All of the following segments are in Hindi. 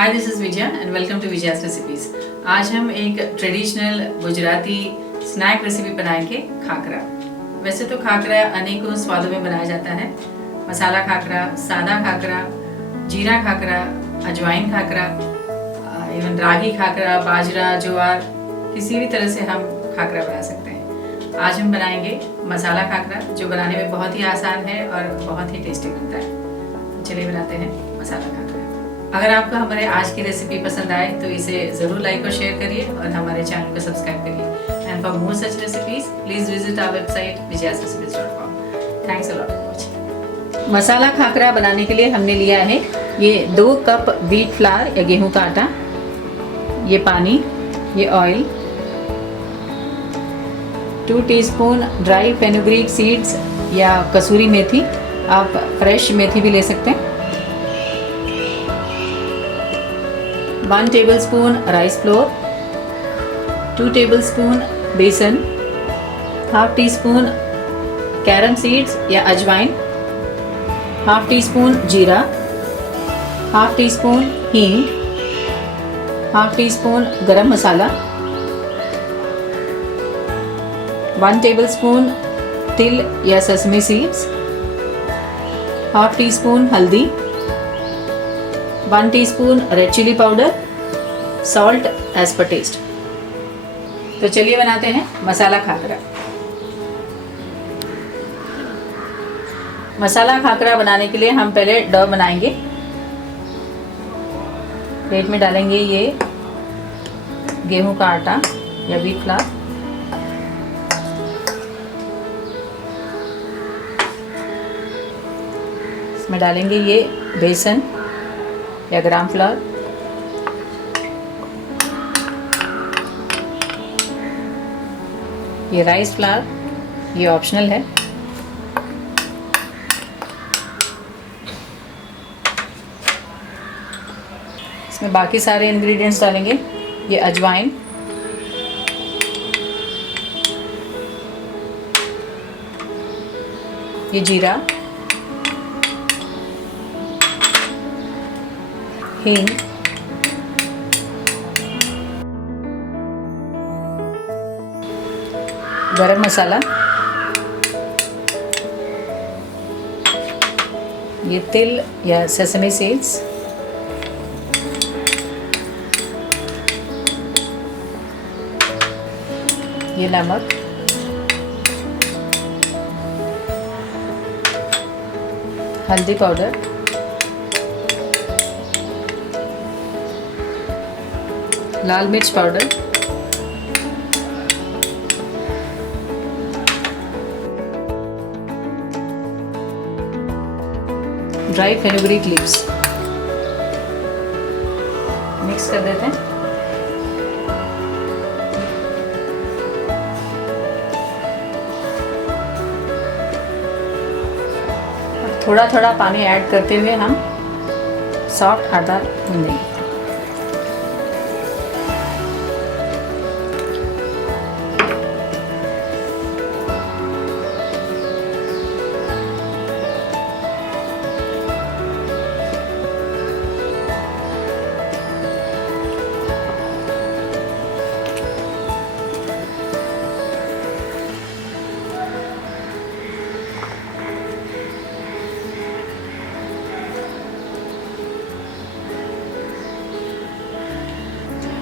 Hi, this is Vijaya and welcome to Vijaya's recipes. आज हम एक ट्रेडिशनल गुजराती स्नैक रेसिपी बनाएंगे, खाकरा। वैसे तो खाकरा अनेकों स्वादों में बनाया जाता है। मसाला खाकरा, सादा खाकरा, जीरा खाकरा, अजवाइन खाकरा, इवन रागी खाकरा, बाजरा, ज्वार, किसी भी तरह से हम खाकरा बना सकते हैं। आज हम बनाएंगे मसाला खाकरा, जो बनाने में बहुत ही आसान है और बहुत ही टेस्टी बनता है। चलिए बनाते हैं मसाला खाकरा। अगर आपको हमारे आज की रेसिपी पसंद आए तो इसे ज़रूर लाइक और शेयर करिए और हमारे चैनल को सब्सक्राइब करिए। And for more such recipes please visit our website vijayasrecipes.com। Thanks a lot for watching. Masala khakhra बनाने के लिए हमने लिया है ये 2 कप व्हीट फ्लावर या गेहूं का आटा, ये पानी, ये oil, 2 teaspoon dry fenugreek seeds या कसूरी मेथी, आप फ्रेश मेथी भी ले सकते हैं, 1 टेबलस्पून राइस फ्लोर, 2 टेबलस्पून बेसन, half teaspoon carom seeds या अजवाइन, हाफ टी स्पून जीरा, हाफ टी स्पून हींग, half teaspoon garam masala, 1 tablespoon तिल या sesame seeds, half teaspoon हल्दी, 1 teaspoon red chilli powder, salt as per taste. तो चलिए बनाते हैं मसाला खाकरा। मसाला खाकरा बनाने के लिए हम पहले डो बनाएंगे। प्लेट में डालेंगे ये गेहूं का आटा या व्हीट फ्लावर, इसमें डालेंगे ये बेसन या ग्राम फ्लावर, ये राइस फ्लावर, ये ऑप्शनल है, इसमें बाकी सारे इंग्रेडिएंट्स डालेंगे, ये अजवाइन, ये जीरा, हींग, गरम मसाला, ये तिल या सेसमी सीड्स, ये नमक, हल्दी पाउडर, लाल मिर्च powder, dry fenugreek leaves, mix कर देते हैं। थोड़ा थोड़ा पानी ऐड करते हुए हम सॉफ्ट आटा गूंदेंगे।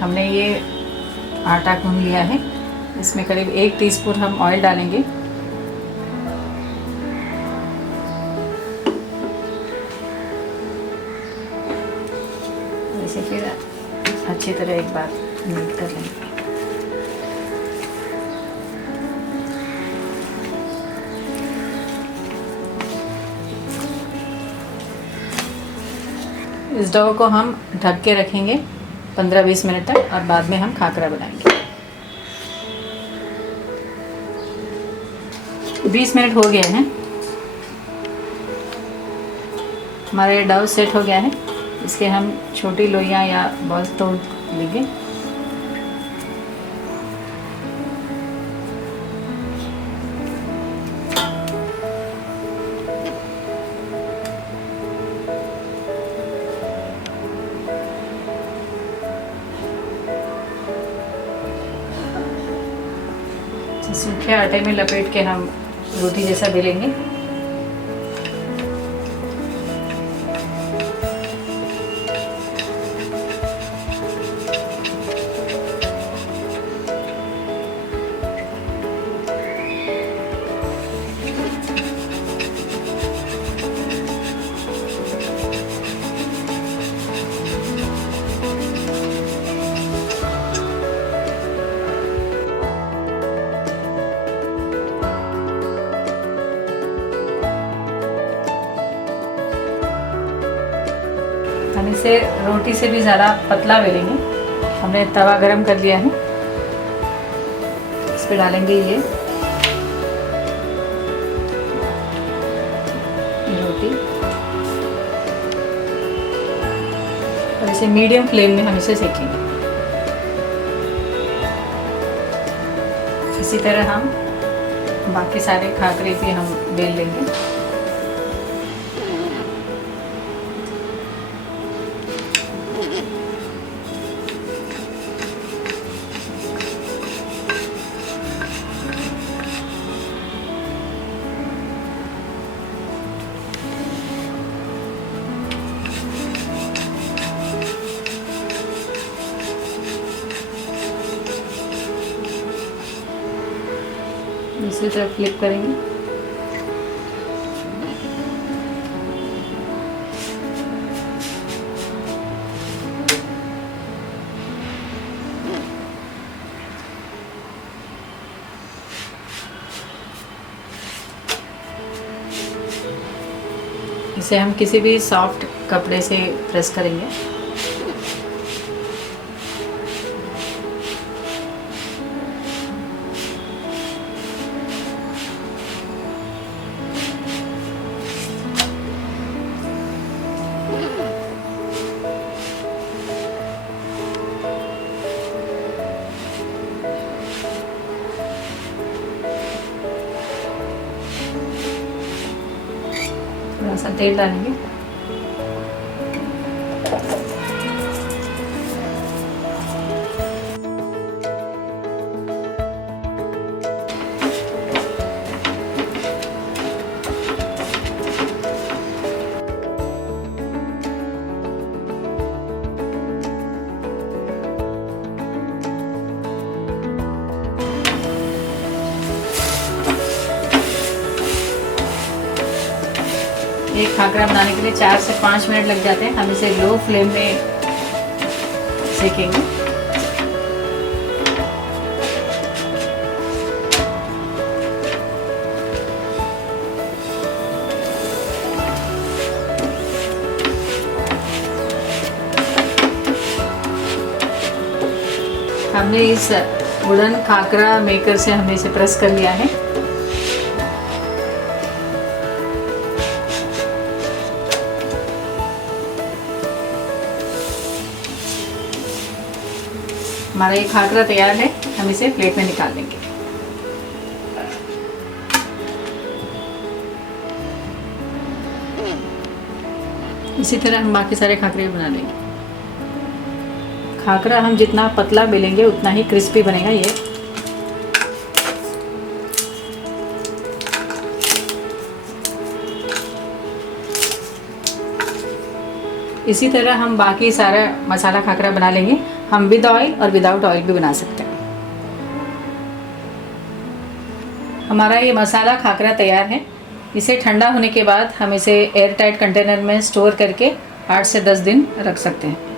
हमने ये आटा गूंद लिया है, इसमें करीब 1 टीस्पून हम ऑयल डालेंगे, इसे फिर अच्छी तरह एक बार मिक्स कर लेंगे। इस डो को हम ढक के रखेंगे 15-20 मिनट तक और बाद में हम खाकरा बनाएंगे। 20 मिनट हो गए हैं, हमारा ये डो सेट हो गया है। इसके हम छोटी लोइयाँ या बॉल्स तोड़ लेंगे। सूखे आटे में लपेट के हम रोटी जैसा बेलेंगे। हम इसे रोटी से भी ज़्यादा पतला बेलेंगे। हमने तवा गरम कर लिया है, इस पे डालेंगे ये रोटी और इसे मीडियम फ्लेम में हम इसे सेकेंगे। इसी तरह हम बाकी सारे खाकरे भी हम बेल लेंगे। दूसरी तरफ फ्लिप करेंगे। इसे हम किसी भी सॉफ्ट कपड़े से प्रेस करेंगे। थोड़ा सा तेल डालेंगे। एक खाकरा बनाने के लिए 4 से 5 मिनट लग जाते हैं। हम इसे लो फ्लेम में सेकेंगे। हमने इस वुडन खाकरा मेकर से हमने इसे प्रेस कर लिया है। हमारा ये खाकरा तैयार है। हम इसे प्लेट में निकाल लेंगे। इसी तरह हम बाकी सारे खाकरे भी बना लेंगे। खाकरा हम जितना पतला बेलेंगे उतना ही क्रिस्पी बनेगा ये। इसी तरह हम बाकी सारा मसाला खाकरा बना लेंगे। हम विद ऑयल और विदाउट ऑयल भी बना सकते हैं। हमारा ये मसाला खाकरा तैयार है। इसे ठंडा होने के बाद हम इसे एयर टाइट कंटेनर में स्टोर करके 8 से 10 दिन रख सकते हैं।